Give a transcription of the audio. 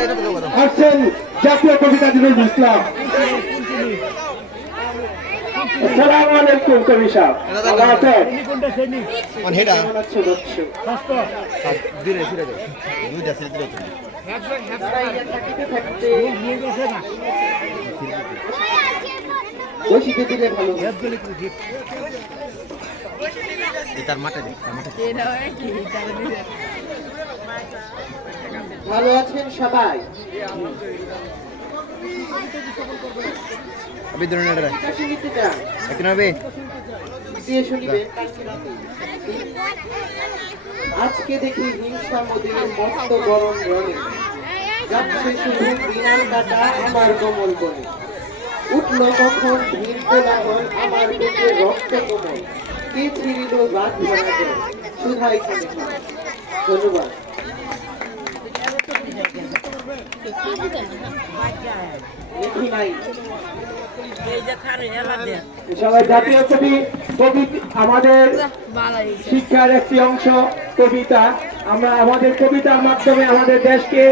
আসছেন জাতীয় কবিতা নজরুল ইসলাম। আসসালামু আলাইকুম কবি সাহেব, ভালো আছেন? ভালো আছেন সবাই? আজকে দেখি হিংসা মোদের মস্ত গরম রণে যাচ্ছে শুধু বিনার কাটা আমার কোমল বনে। উঠল কখন ভিড় কোলাহল আমার বুকে রক্ত কোমল, কে ছিড়িল রাত ভরা জল সুধাই খানে খানে। ধন্যবাদ। জাতীয় কবি আমাদের শিক্ষার একটি অংশ কবিতা। আমরা আমাদের কবিতার মাধ্যমে আমাদের দেশকে